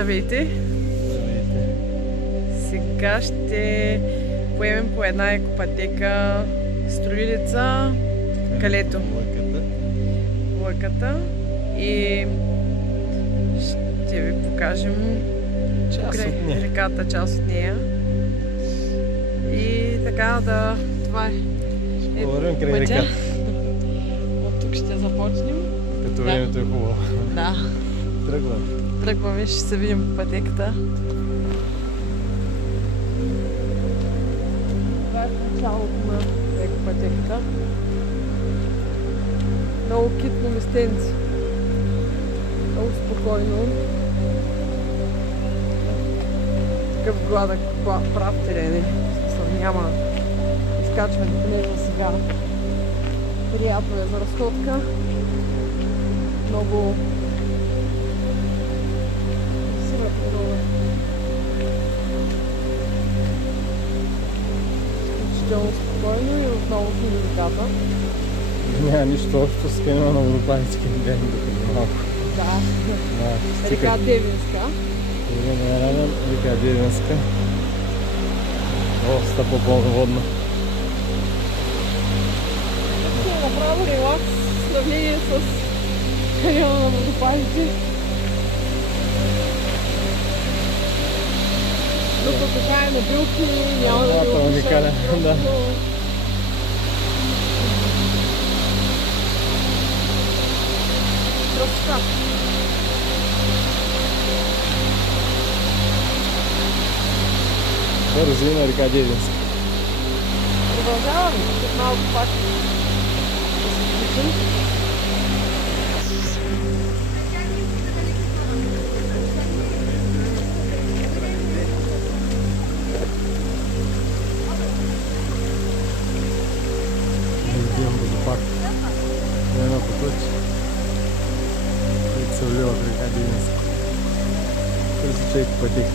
Здравейте! Здравейте. Сега ще поемем по една екопътека Строилица, Калето, Лъката и ще ви покажем реката, част от нея. И така да... Това е пътя. От тук ще започнем. Като времето е хубаво. Да. Тръгваме, ще се видим по пътеката. Това е началото на екопътеката. Много китно местенце. Много спокойно. Такъв гладък прав терен е. Няма изкачване, поне за сега. Приятно е за разходка. Много красива природа. Изключително спокойно и отново в реката. Няма нищо общо с каньона на Водопадски ден допреди малко. Да. Река Девинска. Река Девинска. Доста по-пълноводна. Направо релакс в сравнение с каньона на Водопадите. Докато така е на билки, няма да ви уникален, да. Красота. Бързина река Девинска. Продължаваме. След малко пак да се включим. Един водопад. Едно по път. И се влива в река Девинска. Търси чейко пътик.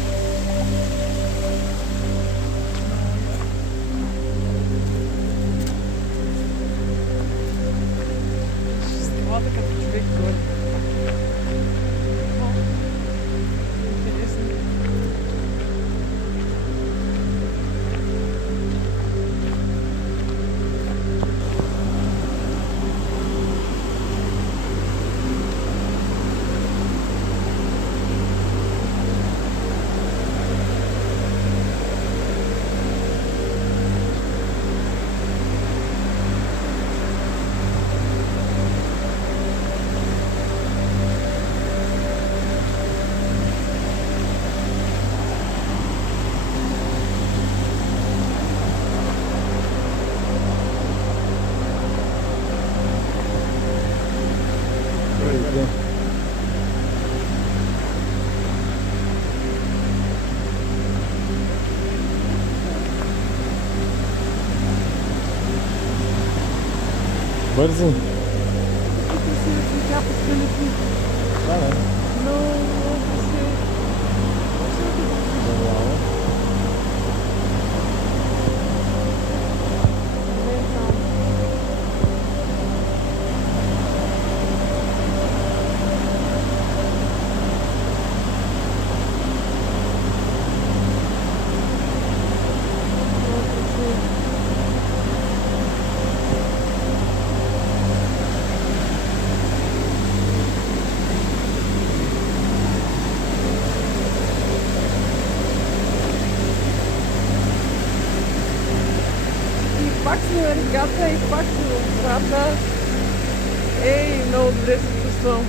Скалата като човек горе. Интересно. Бързи. Красиво цветя по скалите. Да, да. Много красиво. Добре. Пак си на реката и пак си в гората. Ей, много добре се чувствам.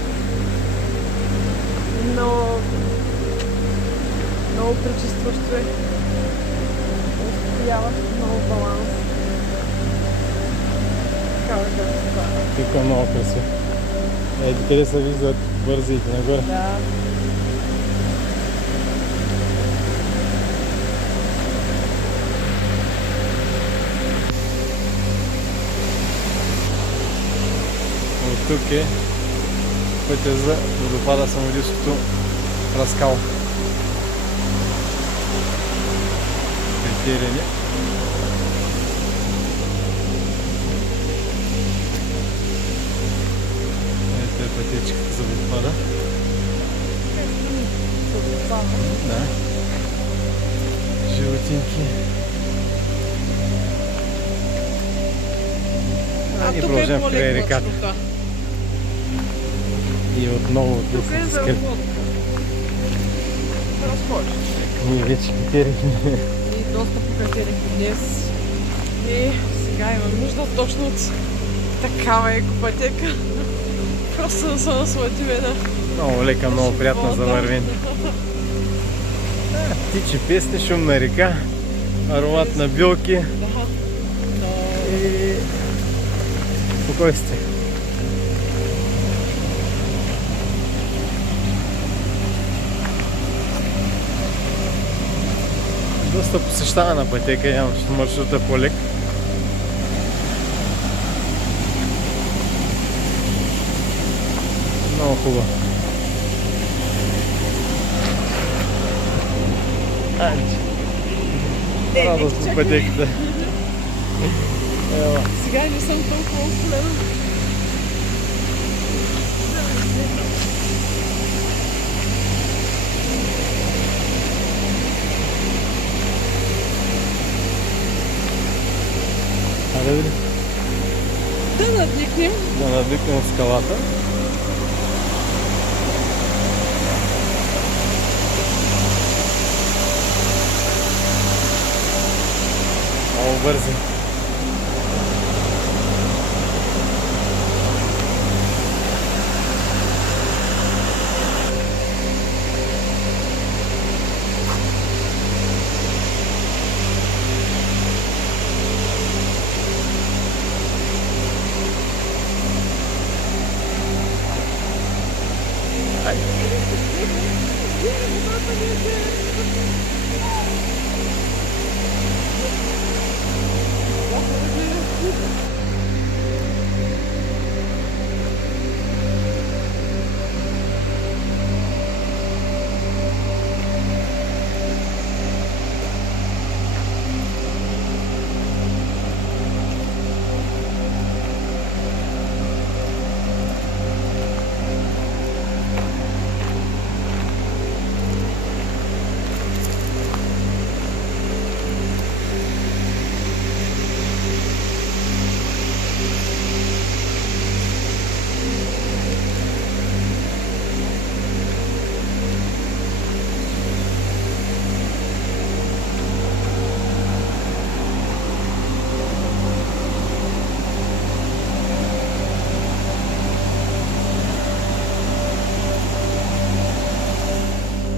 Много пречистващо е. Успокояващо, много баланс. Такава красота. Тук е много красиво. Ето къде се виждат бързите нагоре. Да. От тук е пътя за водопада Самодилското Раскал. Катерине. Ето е пътечката за водопада. от децата. Да. Животинки. И тук продължаваме по-леко край реката. маршрута. И отново Тук е десните за скъпи. разходка. Разходиш. Ние вече катерихме. И доста покатерихме днес. И сега имам нужда точно от такава екопътека. Просто да се насладиме на Много лека, много приятна за вървене. Птичи песни, шумна река, аромат на билки и спокойствие. Доста посещавана пътека, явно, че маршрута е по-лек. Много хубаво. Анче. Радост по пътеката. Ела. Сега не съм толкова ускорена. Айде види. Да надникнем. Да надвикнем от скалата. Много бързи.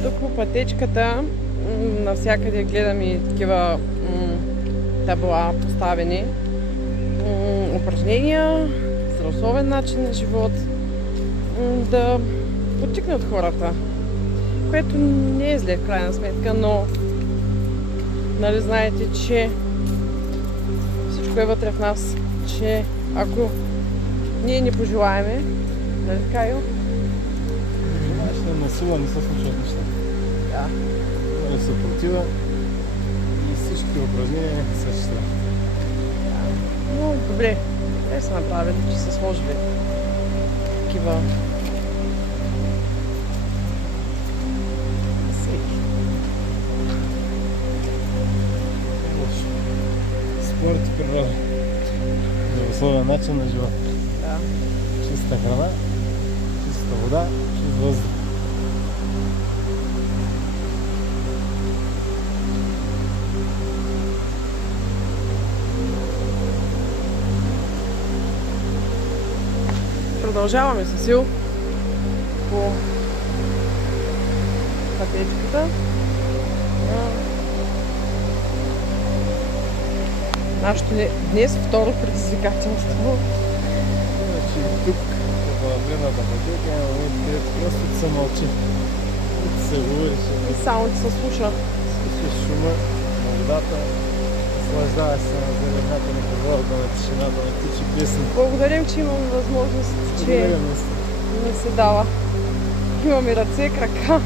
Тук по пътечката навсякъде гледам и такива табла поставени. Упражнения, здравословен начин на живот, да подтикнат хората, което не е зле в крайна сметка, но нали знаете, че всичко е вътре в нас, че ако ние не пожелаеме, нали така, Ил? На сила не се случват неща. Да. Не се протива и всички упражнения не са числа. Но добре, те са направили, че са сложили такива всеки. Спорт и природа. Здравословен начин на живот. Да. Чиста храна, чиста вода, чист въздух. Продължаваме с сил по пътечката. Нашето днес второ предизвикателство. Значи тук, като на гледната пътека, има моменти, където просто се мълчи. Тук се говореше. И само ти се слуша. Слушаш шума на водата, наслаждаваш се на зелената, на природата, на тишината, на птичи песни. Благодарим, че имаме възможност, че Благодаря, наистина. не се дава. Имаме ръце, крака,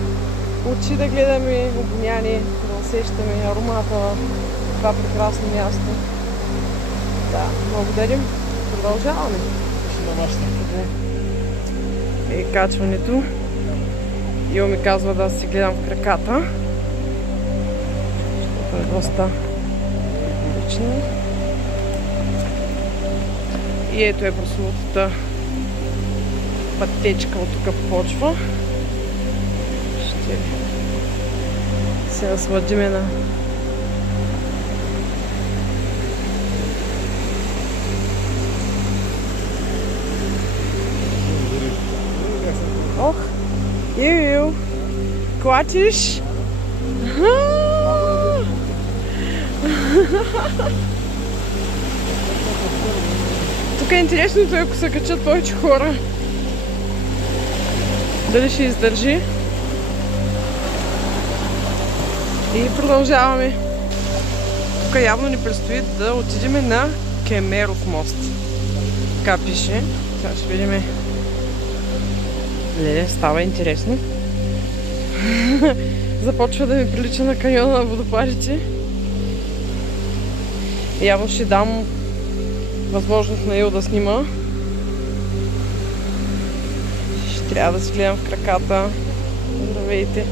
очи да гледаме, обоняние, да усещаме аромата на това прекрасно място. Да, благодарим. Продължаваме. Ще на машина. И качването. Ио ми казва да си гледам в краката. Защото е доста лично. И ето е прословутата пътечка от тук почва. Ще се насладиме на ох, Ю, клатиш? Тук е интересното, ако се качат повече хора. Дали ще издържи? И продължаваме. Тук явно ни предстои да отидем на Кемеров мост. Така пише. Сега ще видим. Леле, става интересно. Започва да ми прилича на каньона на водопадите. Явно ще дам възможност на Ил да снима. Ще трябва да си гледам в краката. Здравейте!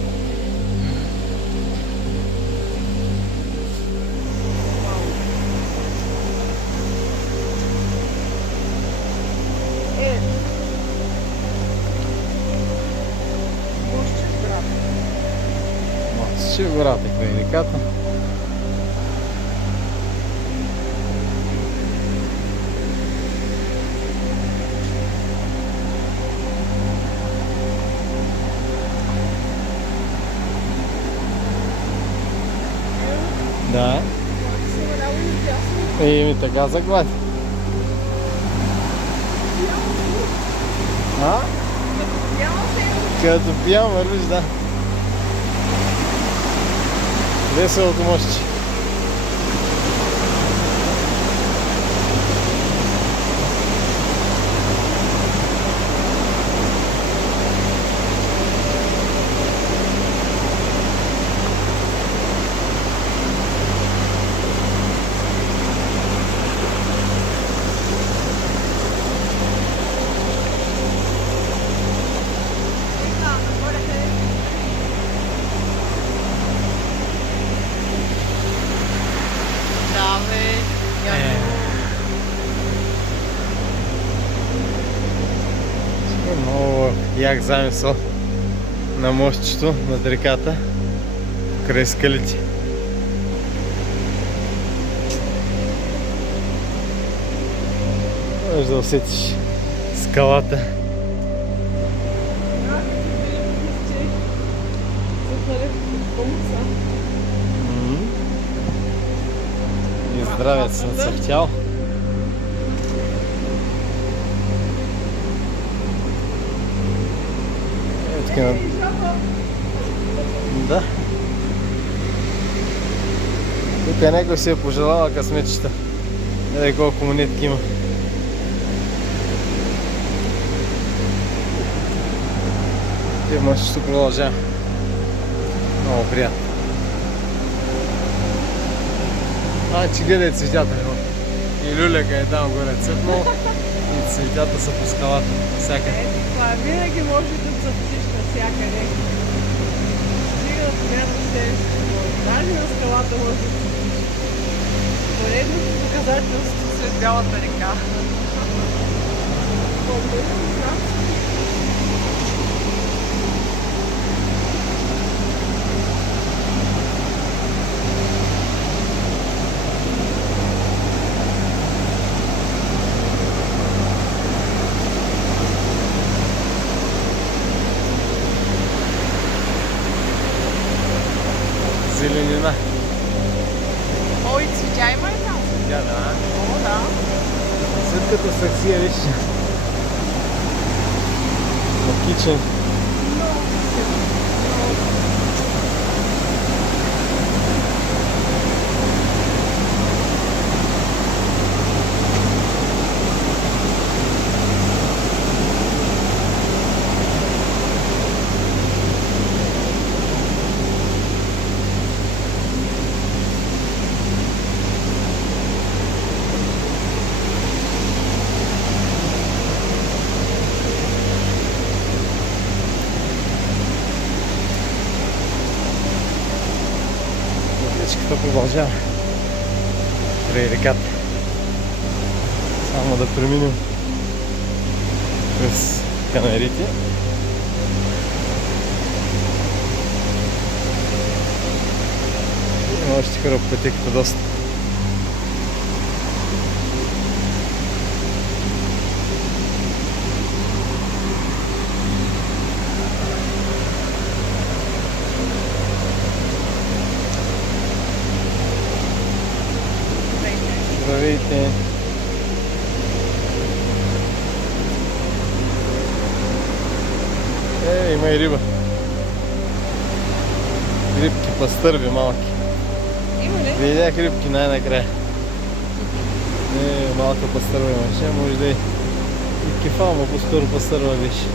Ще гората край реката. Да. Ми така заглади. А? Като пиял вървиш, да. Веселото мощче. Много як замисъл на мостчето над реката край скалите. Можеш да усетиш скалата. И здравец нацъфтял. Да. Тук някой си е пожелала късметчета. Едай колко монетки има. И мъжчето продължава. Много приятно. Че гледай цветята. И люляка е там горе цветно. И цветята са по скалата. Всякъде. Това винаги може да цъфтиш навсякъде. Стига да помярваш се. Даже на скалата може да цъфтиш. Поредното доказателство след бялата река. Зеленина. Ой, цветя има ли там? Цветя, да. О, да. След като саксия, виж. Макичен. продължава край реката. Само да преминем през канарите. Има още хора по пътеката доста. Здравейте! Има и риба. Рибки, пастърви малки. Има ли? Видях рибки най-накрая. Малка пастърва имаше, може да и кефал, но по-скоро пастърва беше.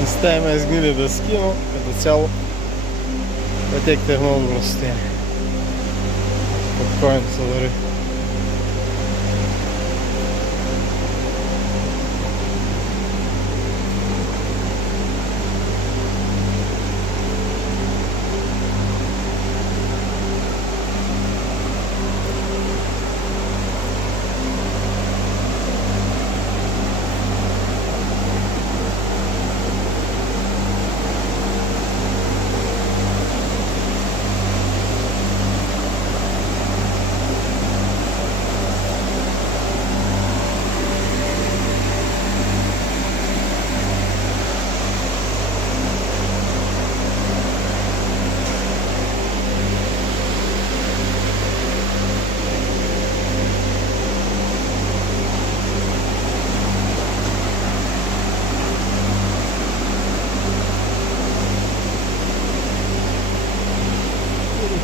Места има изгнили дъски, но като цяло пътеката е в много добро състояние. Спокойно се върви.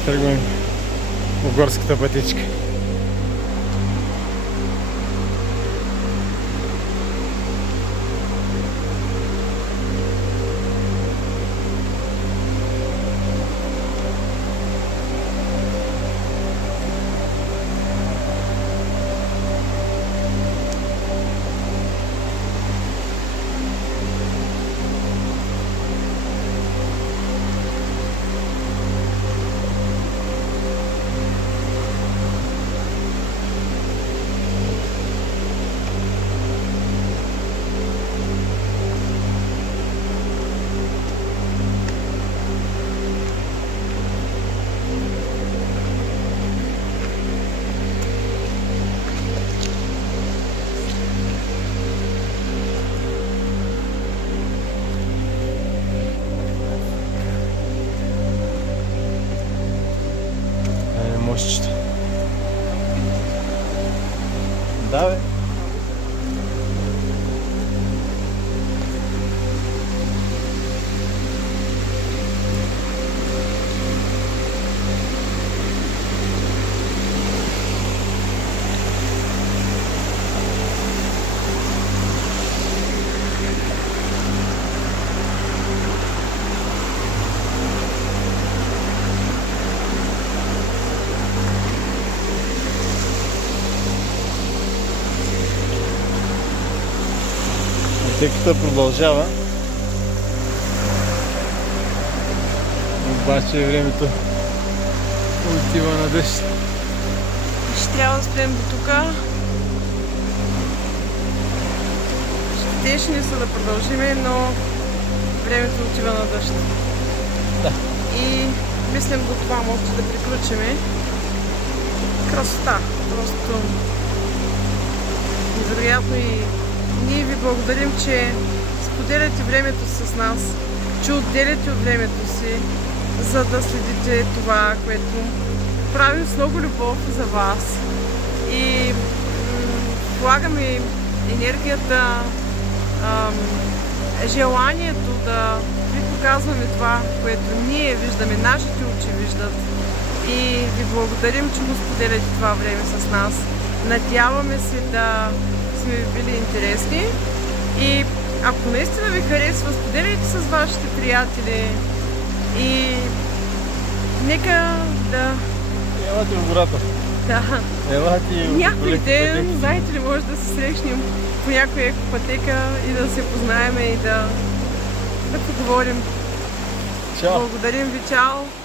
Тръгваме по горската пътечка. Мощчето. Да, бе. Пътеката продължава, обаче времето отива на дъжд. Ще трябва да спрем до тук. Щеше ни са да продължиме, но времето отива на дъжд. Да. И мислим до това може да приключиме. Красота. Просто невероятно и ние ви благодарим, че споделяте времето с нас, че отделяте от времето си, за да следите това, което правим с много любов за вас. И влагаме енергията, желанието да ви показваме това, което ние виждаме, нашите очи виждат. И ви благодарим, че го споделяте това време с нас. Надяваме се да сме ви били интересни. И ако наистина ви харесва, споделяйте с вашите приятели. И нека да... Елате в гората. Да. Елате и Някой ден, знаете ли, може да се срещнем по някоя екопътека и да се познаем и да поговорим. Чао! Благодарим ви, чао!